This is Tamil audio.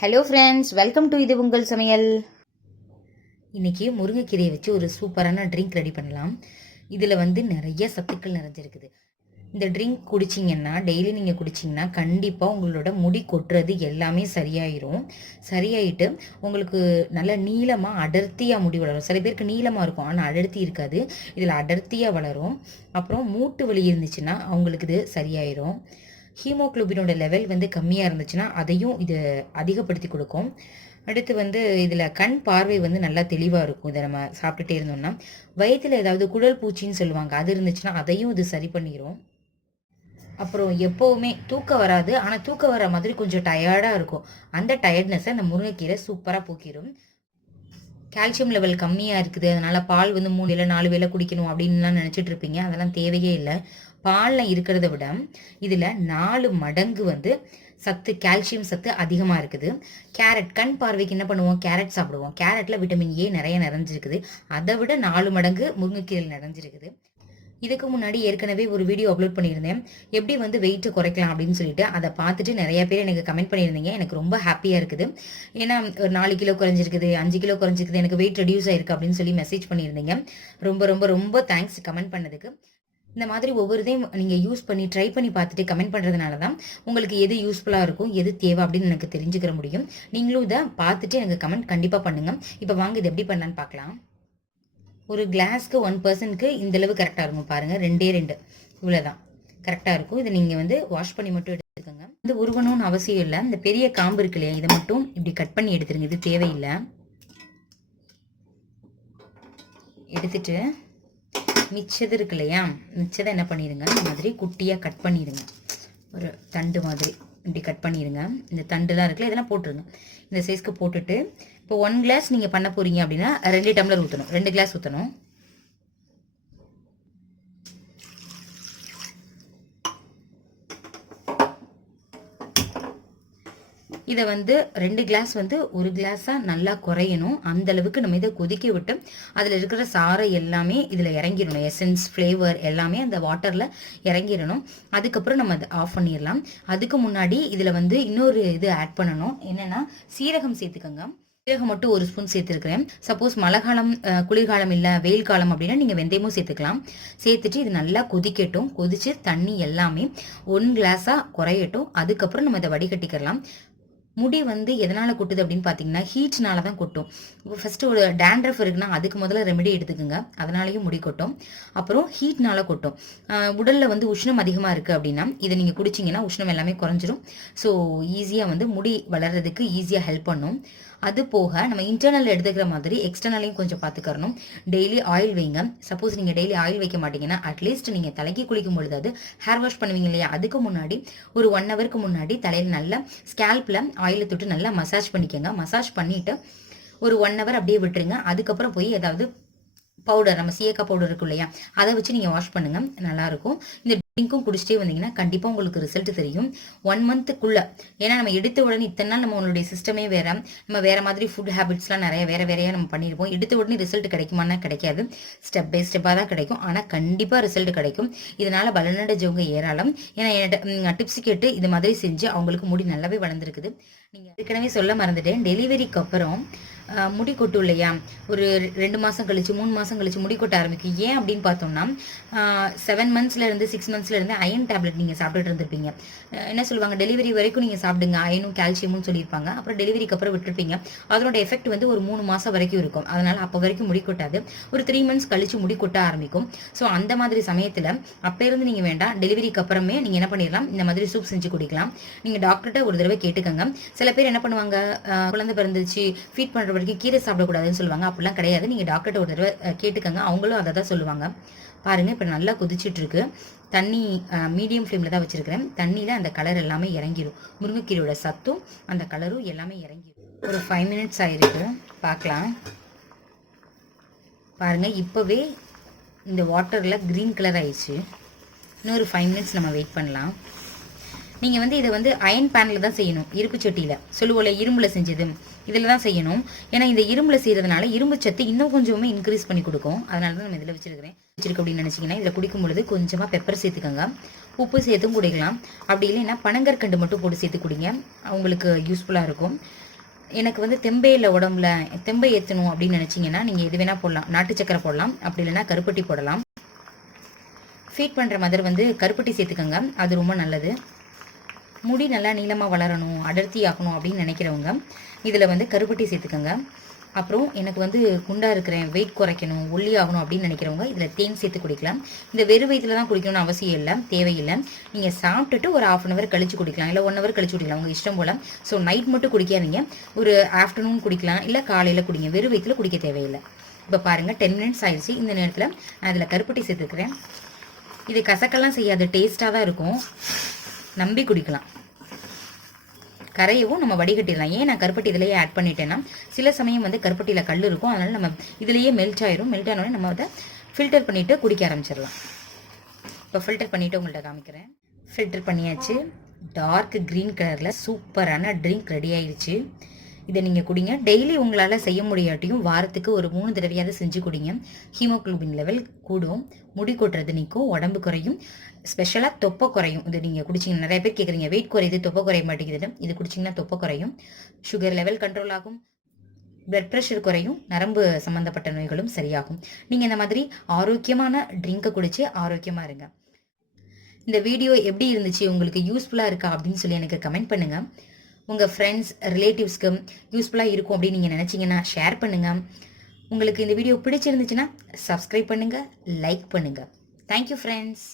ஹலோ ஃப்ரெண்ட்ஸ் வெல்கம் டு இது உங்கள் சமையல். இன்னைக்கு முருங்கைக்கீரையை வச்சு ஒரு சூப்பரான ட்ரிங்க் ரெடி பண்ணலாம். இதில் வந்து நிறைய சத்துக்கள் நிறைஞ்சிருக்குது. இந்த ட்ரிங்க் குடிச்சிங்கன்னா டெய்லி நீங்கள் குடிச்சிங்கன்னா கண்டிப்பாக உங்களோட முடி கொட்டுறது எல்லாமே சரியாயிரும். சரியாயிட்டு உங்களுக்கு நல்ல நீளமாக அடர்த்தியாக முடி வளரும். சில பேருக்கு நீளமாக இருக்கும் ஆனால் அடர்த்தி இருக்காது. இதில் அடர்த்தியாக வளரும். அப்புறம் மூட்டு வலி இருந்துச்சுன்னா அவங்களுக்கு இது சரியாயிரும். ஹீமோக்ளோபினோட லெவல் வந்து கம்மியாக இருந்துச்சுன்னா அதையும் இது அதிகப்படுத்தி கொடுக்கும். அடுத்து வந்து இதில் கண் பார்வை வந்து நல்லா தெளிவாக இருக்கும். இதை நம்ம சாப்பிட்டுட்டே இருந்தோம்னா வயிற்றில் ஏதாவது குடல் பூச்சின்னு சொல்லுவாங்க. அது இருந்துச்சுன்னா அதையும் இது சரி பண்ணிடும் அப்புறம் எப்போவுமே தூக்கம் வராது. ஆனால் தூக்கம் வர மாதிரி கொஞ்சம் டயர்டாக இருக்கும். அந்த டயர்ட்னஸை அந்த முருங்கைக்கீரை சூப்பராக போக்கிடும் கால்சியம் லெவல் கம்மியாக இருக்குது. அதனால் பால் வந்து மூணு வேளை நாலு வேலை குடிக்கணும் அப்படின்லாம் நினச்சிட்டு இருப்பீங்க. அதெல்லாம் தேவையே இல்லை. பாலில் இருக்கிறத விட இதில் நாலு மடங்கு வந்து சத்து கால்சியம் சத்து அதிகமாக இருக்குது. கேரட் கண் பார்வைக்கு என்ன பண்ணுவோம்? கேரட் சாப்பிடுவோம். கேரட்டில் விட்டமின் ஏ நிறைய நிறைஞ்சிருக்குது. அதை விட நாலு மடங்கு முருங்கைக்கீரை நிறைஞ்சிருக்குது. இதுக்கு முன்னாடி ஏற்கனவே ஒரு வீடியோ அப்லோட் பண்ணியிருந்தேன். எப்படி வந்து வெயிட்டை குறைக்கலாம் அப்படின்னு சொல்லிட்டு அதை பார்த்துட்டு நிறைய பேர் எனக்கு கமெண்ட் பண்ணியிருந்தீங்க. எனக்கு ரொம்ப ஹாப்பியாக இருக்குது. ஏன்னா ஒரு நாலு கிலோ குறைஞ்சிருக்குது அஞ்சு கிலோ குறைஞ்சிருக்குது எனக்கு வெயிட் ரெடியூஸ் ஆயிருக்கு அப்படின்னு சொல்லி மெசேஜ் பண்ணியிருந்தீங்க. ரொம்ப ரொம்ப ரொம்ப தேங்க்ஸ் கமெண்ட் பண்ணதுக்கு. இந்த மாதிரி ஒவ்வொருதையும் நீங்கள் யூஸ் பண்ணி ட்ரை பண்ணி பார்த்துட்டு கமெண்ட் பண்ணுறதுனால தான் உங்களுக்கு எது யூஸ்ஃபுல்லாக இருக்கும் எது தேவை அப்படின்னு எனக்கு தெரிஞ்சுக்கிற முடியும். நீங்களும் இதை பார்த்துட்டு எனக்கு கமெண்ட் கண்டிப்பாக பண்ணுங்கள் இப்போ வாங்க இது எப்படி பண்ணலான்னு பார்க்கலாம். ஒரு கிளாஸ்க்கு ஒன் பர்சனுக்கு இந்த அளவு கரெக்டாக இருக்கும் பாருங்கள் ரெண்டே ரெண்டு. இவ்வளோதான் கரெக்டாக இருக்கும். இதை நீங்கள் வந்து வாஷ் பண்ணி மட்டும் எடுத்துக்கோங்க. இது உருவணும்னு அவசியம் இல்லை. இந்த பெரிய காம்பு இருக்கு இல்லையா? இதை மட்டும் இப்படி கட் பண்ணி எடுத்துருங்க. இது தேவையில்லை. எடுத்துட்டு மிச்சது இருக்கு இல்லையா? மிச்சதை என்ன பண்ணிடுங்க? இந்த மாதிரி குட்டியாக கட் பண்ணிடுங்க. ஒரு தண்டு மாதிரி இப்படி கட் பண்ணிடுங்க. இந்த தண்டுலாம் இருக்குல்ல இதெல்லாம் போட்டுருங்க. இந்த சைஸ்க்கு போட்டுட்டு இப்போ ஒன் கிளாஸ் நீங்கள் பண்ண போகிறீங்க அப்படின்னா ரெண்டு டம்ளர் ஊற்றணும் ரெண்டு கிளாஸ் ஊற்றணும் இதை வந்து ரெண்டு கிளாஸ் வந்து ஒரு கிளாஸாக நல்லா குறையணும். அந்த அளவுக்கு நம்ம இதை கொதிக்க விட்டு அதில் இருக்கிற சாறை எல்லாமே இதில் இறங்கிடணும். எசன்ஸ் ஃப்ளேவர் எல்லாமே அந்த வாட்டரில் இறங்கிடணும். அதுக்கப்புறம் நம்ம அதை ஆஃப் பண்ணிடலாம். அதுக்கு முன்னாடி இதில் வந்து இன்னொரு இது ஆட் பண்ணணும். என்னென்னா சீரகம் சேர்த்துக்கோங்க. சீரகம் மட்டும் ஒரு ஸ்பூன் சேர்த்துருக்கிறேன். சப்போஸ் மழை காலம் குளிர்காலம் இல்லை வெயில் காலம் அப்படின்னா நீங்கள் வெந்தயமும் சேர்த்துக்கலாம். சேர்த்துட்டு இது நல்லா கொதிக்கட்டும். கொதிச்சு தண்ணி எல்லாமே ஒன் கிளாஸாக குறையட்டும். அதுக்கப்புறம் நம்ம இதை வடிகட்டிக்கலாம். முடி வந்து எதனால் கொட்டுது அப்படின்னு பார்த்தீங்கன்னா ஹீட்னால தான் கொட்டும். ஃபஸ்ட்டு ஒரு டேண்ட்ரஃப் இருக்குன்னா அதுக்கு முதல்ல ரெமெடி எடுத்துக்கோங்க. அதனாலேயும் முடி கொட்டும். அப்புறம் ஹீட்னால கொட்டும். உடலில் வந்து உஷ்ணம் அதிகமாக இருக்குது அப்படின்னா இதை நீங்கள் குடிச்சிங்கன்னா உஷ்ணம் எல்லாமே குறைஞ்சிரும். ஸோ ஈஸியாக வந்து முடி வளர்கிறதுக்கு ஈஸியாக ஹெல்ப் பண்ணும். அது போக நம்ம இன்டர்னல் எடுத்துக்கிற மாதிரி எக்ஸ்டர்னலையும் கொஞ்சம் பார்த்துக்கணும் டெய்லி ஆயில் வைங்க. சப்போஸ் நீங்கள் டெய்லி ஆயில் வைக்க மாட்டீங்கன்னா அட்லீஸ்ட் நீங்கள் தலைக்கு குளிக்கும் பொழுது அது ஹேர் வாஷ் பண்ணுவீங்க இல்லையா? அதுக்கு முன்னாடி ஒரு ஒன் ஹவருக்கு முன்னாடி தலையில் நல்லா ஸ்கேல்பில் ஆயிலை தொட்டு நல்லா மசாஜ் பண்ணிக்கோங்க. மசாஜ் பண்ணிவிட்டு ஒரு ஒன் ஹவர் அப்படியே விட்டுருங்க. அதுக்கப்புறம் போய் ஏதாவது பவுடர் நம்ம சீயக்கா பவுடர் இருக்கும் இல்லையா? அதை வச்சு நீங்கள் வாஷ் பண்ணுங்கள் நல்லாயிருக்கும் இந்த ட்ரிங்க்கும் குடிச்சிட்டே வந்தீங்கன்னா கண்டிப்பாக உங்களுக்கு ரிசல்ட் தெரியும். ஒன் மந்த்துக்குள்ளே ஏன்னா நம்ம எடுத்த உடனே இத்தனை நாள் நம்மளுடைய சிஸ்டமே வேறு நம்ம வேறு மாதிரி ஃபுட் ஹேபிட்ஸ்லாம் நிறைய வேறு வேறையாக நம்ம பண்ணியிருப்போம் எடுத்த உடனே ரிசல்ட் கிடைக்குமானா கிடைக்காது. ஸ்டெப் பை ஸ்டெப்பாக தான் கிடைக்கும். ஆனால் கண்டிப்பாக ரிசல்ட் கிடைக்கும். இதனால் பலனடைஞ்சவங்க ஏராளம். ஏன்னா என்கிட்ட டிப்ஸ் கேட்டு இது மாதிரி செஞ்சு அவங்களுக்கு முடி நல்லாவே வளர்ந்துருக்குது. நீங்கள் ஏற்கனவே சொல்ல மறந்துட்டேன். டெலிவரிக்கு அப்புறம் முடி கொட்டும் இல்லையா? ஒரு ரெண்டு மாதம் கழிச்சு மூணு மாதம் கழிச்சு முடி கொட்ட ஆரம்பிக்கும் ஏன் அப்படின்னு பார்த்தோம்னா செவன் மந்த்ஸ்லேருந்து சிக்ஸ் மந்த்ஸ்லேருந்து அயன் டேப்லெட் நீங்கள் சாப்பிட்டுட்டு இருந்திருப்பீங்க. என்ன சொல்லுவாங்க? டெலிவரி வரைக்கும் நீங்கள் சாப்பிடுங்க. அயனும் கால்சியமும் சொல்லியிருப்பாங்க. அப்புறம் டெலிவரிக்கு அப்புறம் விட்டுருப்பீங்க. அதனோட எஃபெக்ட் வந்து ஒரு மூணு மாதம் வரைக்கும் இருக்கும். அதனால் அப்போ வரைக்கும் முடி கொட்டாது. ஒரு த்ரீ மந்த்ஸ் கழிச்சு முடி கொட்ட ஆரம்பிக்கும். ஸோ அந்த மாதிரி சமயத்தில் அப்போ இருந்து நீங்கள் வேண்டாம். டெலிவரிக்கு அப்புறமே நீங்கள் என்ன பண்ணிடலாம்? இந்த மாதிரி சூப் செஞ்சு குடிக்கலாம். நீங்கள் டாக்டர்கிட்ட ஒரு தடவை கேட்டுக்கோங்க. சில பேர் என்ன பண்ணுவாங்க குழந்தை பிறந்துச்சு ஃபீட் பண்ணுற வரைக்கும் கீரை சாப்பிடக்கூடாதுன்னு சொல்லுவாங்க. அப்படிலாம் கிடையாது. நீங்கள் டாக்டர்கிட்ட ஒரு தடவை கேட்டுக்கங்க. அவங்களும் அதை தான் சொல்லுவாங்க. பாருங்கள் இப்போ நல்லா கொதிச்சிட்ருக்கு. தண்ணி மீடியம் ஃப்ளேமில் தான் வச்சுருக்கிறேன். தண்ணியில் அந்த கலர் எல்லாமே இறங்கிடும் முருங்கைக்கீரையோட சத்தும் அந்த கலரும் எல்லாமே இறங்கிடும் ஒரு ஃபைவ் மினிட்ஸ் ஆகிருக்கு பார்க்கலாம். பாருங்கள் இப்போவே இந்த வாட்டரில் க்ரீன் கலர் ஆயிடுச்சு. இன்னொரு ஃபைவ் மினிட்ஸ் நம்ம வெயிட் பண்ணலாம். நீங்கள் வந்து இதை வந்து அயன் பேனில் தான் செய்யணும். இருப்பு சட்டியில். சொல்லுவோம்ல இரும்பில் செஞ்சது. இதில் தான் செய்யணும். ஏன்னா இந்த இரும்பில் செய்கிறதுனால இரும்பு சத்து இன்னும் கொஞ்சமே இன்க்ரீஸ் பண்ணி கொடுக்கும். அதனால தான் நம்ம இதில் வச்சிருக்கிறேன். வச்சிருக்கோம் அப்படின்னு நினச்சிங்கன்னா இதில் குடிக்கும் பொழுது கொஞ்சமாக பெப்பர் சேர்த்துக்கோங்க. உப்பு சேர்த்தும் குடிக்கலாம். அப்படி இல்லைன்னா பனங்கற்கண்டு மட்டும் போட்டு சேர்த்து குடிங்க. அவங்களுக்கு யூஸ்ஃபுல்லாக இருக்கும். எனக்கு வந்து தெம்பே இல்லை உடம்புல தெம்பை ஏற்றணும் அப்படின்னு நினச்சிங்கன்னா நீங்கள் எது வேணால் போடலாம். நாட்டு சக்கரை போடலாம். அப்படி இல்லைன்னா கருப்பட்டி போடலாம். ஃபீட் பண்ணுற மதர் வந்து கருப்பட்டி சேர்த்துக்கோங்க. அது ரொம்ப நல்லது. முடி நல்லா நீளமாக வளரணும் அடர்த்தி ஆகணும் அப்படின்னு நினைக்கிறவங்க இதில் வந்து கருப்பட்டி சேர்த்துக்கோங்க. அப்புறம் எனக்கு வந்து குண்டாக இருக்கிறேன் வெயிட் குறைக்கணும் ஒல்லி ஆகணும் அப்படின்னு நினைக்கிறவங்க இதில் தேன் சேர்த்து குடிக்கலாம். இந்த வெறு வயிற்றுல தான் குடிக்கணும்னு அவசியம் இல்லை தேவையில்லை. நீங்கள் சாப்பிட்டுட்டு ஒரு ஆஃப் அன் ஹவர் கழிச்சு குடிக்கலாம் இல்லை ஒன் ஹவர் கழிச்சு குடிக்கலாம் உங்கள் இஷ்டம் போல். ஸோ நைட் மட்டும் குடிக்காதீங்க. ஒரு ஆஃப்டர்நூன் குடிக்கலாம் இல்லை காலையில் குடிங்க. வெறு வயிற்றுல குடிக்க தேவையில்லை. இப்போ பாருங்கள் டென் மினிட்ஸ் ஆயிடுச்சு. இந்த நேரத்தில் நான் அதில் கருப்பட்டி சேர்த்துக்கிறேன். இது கசக்கெல்லாம் செய்யாது டேஸ்ட்டாக தான் இருக்கும். நம்பி குடிக்கலாம். கரையவும் நம்ம வடிகட்டிடலாம். ஏன் நான் கருப்பட்டி இதிலேயே ஆட் பண்ணிட்டேன்னா சில சமயம் வந்து கருப்பட்டியில் கல் இருக்கும். அதனால் நம்ம இதிலேயே மெல்ட் ஆயிரும். மெல்ட் ஆனோடனே நம்ம அதை ஃபில்டர் பண்ணிவிட்டு குடிக்க ஆரம்பிச்சிடலாம். இப்போ ஃபில்டர் பண்ணிவிட்டு உங்கள்கிட்ட காமிக்கிறேன். ஃபில்டர் பண்ணியாச்சு. டார்க் க்ரீன் கலரில் சூப்பரான ட்ரிங்க் ரெடி ஆயிடுச்சு இதை நீங்கள் குடிங்க. டெய்லி உங்களால் செய்ய முடியாட்டியும் வாரத்துக்கு ஒரு மூணு தடவையாவது செஞ்சு குடிங்க. ஹீமோக்ளோபின் லெவல் கூடும். முடி கொட்டுறது நிற்கும் உடம்பு குறையும். ஸ்பெஷலாக தொப்பை குறையும். இது நீங்கள் குடிச்சிங்கன்னா நிறைய பேர் கேட்குறீங்க வெயிட் குறையுது தொப்பை குறைய மாட்டேங்குது இது குடிச்சிங்கன்னா தொப்பை குறையும். சுகர் லெவல் கண்ட்ரோல் ஆகும். பிளட் ப்ரெஷர் குறையும். நரம்பு சம்மந்தப்பட்ட நோய்களும் சரியாகும். நீங்கள் இந்த மாதிரி ஆரோக்கியமான ட்ரிங்கை குடிச்சு ஆரோக்கியமாக இருங்க. இந்த வீடியோ எப்படி இருந்துச்சு? உங்களுக்கு யூஸ்ஃபுல்லாக இருக்கா? அப்படின்னு சொல்லி எனக்கு கமெண்ட் பண்ணுங்கள் உங்கள் ஃப்ரெண்ட்ஸ் ரிலேட்டிவ்ஸ்க்கு யூஸ்ஃபுல்லாக இருக்கும் அப்படின்னு நீங்கள் நினச்சிங்கன்னா ஷேர் பண்ணுங்கள் உங்களுக்கு இந்த வீடியோ பிடிச்சிருந்துச்சுன்னா சப்ஸ்கிரைப் பண்ணுங்கள் லைக் பண்ணுங்கள் தேங்க்யூ ஃப்ரெண்ட்ஸ்